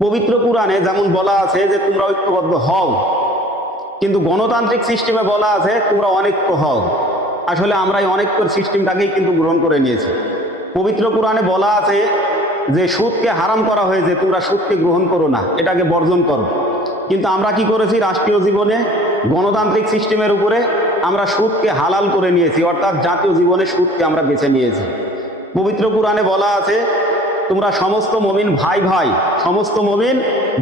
পবিত্র কুরআনে যেমন বলা আছে যে তোমরা ঐক্যবদ্ধ হও, কিন্তু গণতান্ত্রিক সিস্টেমে বলা আছে তোমরা অনৈক্য হও। আসলে আমরা এই অনৈক্যের সিস্টেমটাকেই কিন্তু গ্রহণ করে নিয়েছি। পবিত্র কুরআনে বলা আছে যে সুদকে হারাম করা হয়েছে, তোমরা সুদকে গ্রহণ করো না, এটাকে বর্জন করো। কিন্তু আমরা কি করেছি? রাষ্ট্রীয় জীবনে গণতান্ত্রিক সিস্টেমের উপরে আমরা সুদকে হালাল করে নিয়েছি, অর্থাৎ জাতীয় জীবনে সুদকে আমরা বেছে নিয়েছি। পবিত্র কুরআনে বলা আছে তোমরা সমস্ত মুমিন ভাই ভাই, সমস্ত মুমিন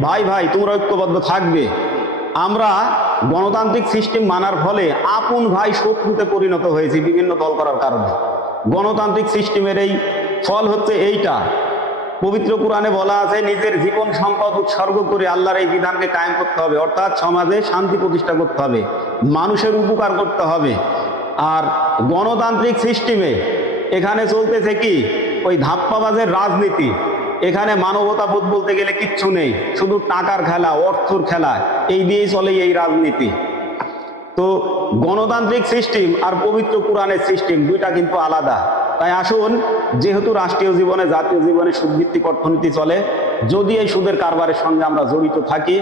ভাই ভাই তোমরা ঐক্যবদ্ধ থাকবে। আমরা গণতান্ত্রিক সিস্টেম মানার ফলে আপন ভাই শত্রুতে পরিণত হয়েছি বিভিন্ন দল করার কারণে। গণতান্ত্রিক সিস্টেমের এই ফল হচ্ছে এইটা। পবিত্র কুরআনে বলা আছে নিজের জীবন সম্পদ উৎসর্গ করে আল্লাহর এই বিধানকে কায়েম করতে হবে, অর্থাৎ সমাজে শান্তি প্রতিষ্ঠা করতে হবে, মানুষের উপকার করতে হবে। আর গণতান্ত্রিক সিস্টেমে এখানে চলতেছে কি? ওই ধাপ্পাবাজের রাজনীতি। এখানে মানবতাবোধ বলতে গেলে কিচ্ছু নেই, শুধু টাকার খেলা, অর্থর খেলা, এই দিয়েই চলে এই রাজনীতি। তো গণতান্ত্রিক সিস্টেম আর পবিত্র কুরআনের সিস্টেম দুইটা কিন্তু আলাদা। তাই আসুন, যেহেতু রাষ্ট্রীয় জীবনে জাতীয় জীবনে সুদভিত্তিক অর্থনীতি চলে, যদি এই সুদের কারবারের সঙ্গে আমরা জড়িত থাকি,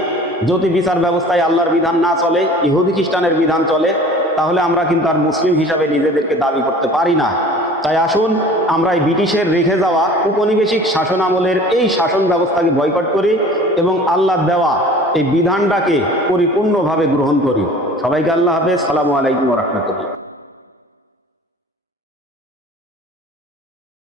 যদি বিচার ব্যবস্থায় আল্লাহর বিধান না চলে, ইহুদি খ্রিস্টানের বিধান চলে, তাহলে আমরা কিন্তু আর মুসলিম হিসাবে নিজেদেরকে দাবি করতে পারি না। তাই আসুন আমরা এই ব্রিটিশের রেখে যাওয়া উপনিবেশিক শাসন আমলের এই শাসন ব্যবস্থাকে বয়কট করি এবং আল্লাহর দেওয়া এই বিধানটাকে পরিপূর্ণভাবে গ্রহণ করি। সবাইকে আল্লাহ হাফেজ। আসসালামু আলাইকুম ওয়া রাহমাতুল্লাহ।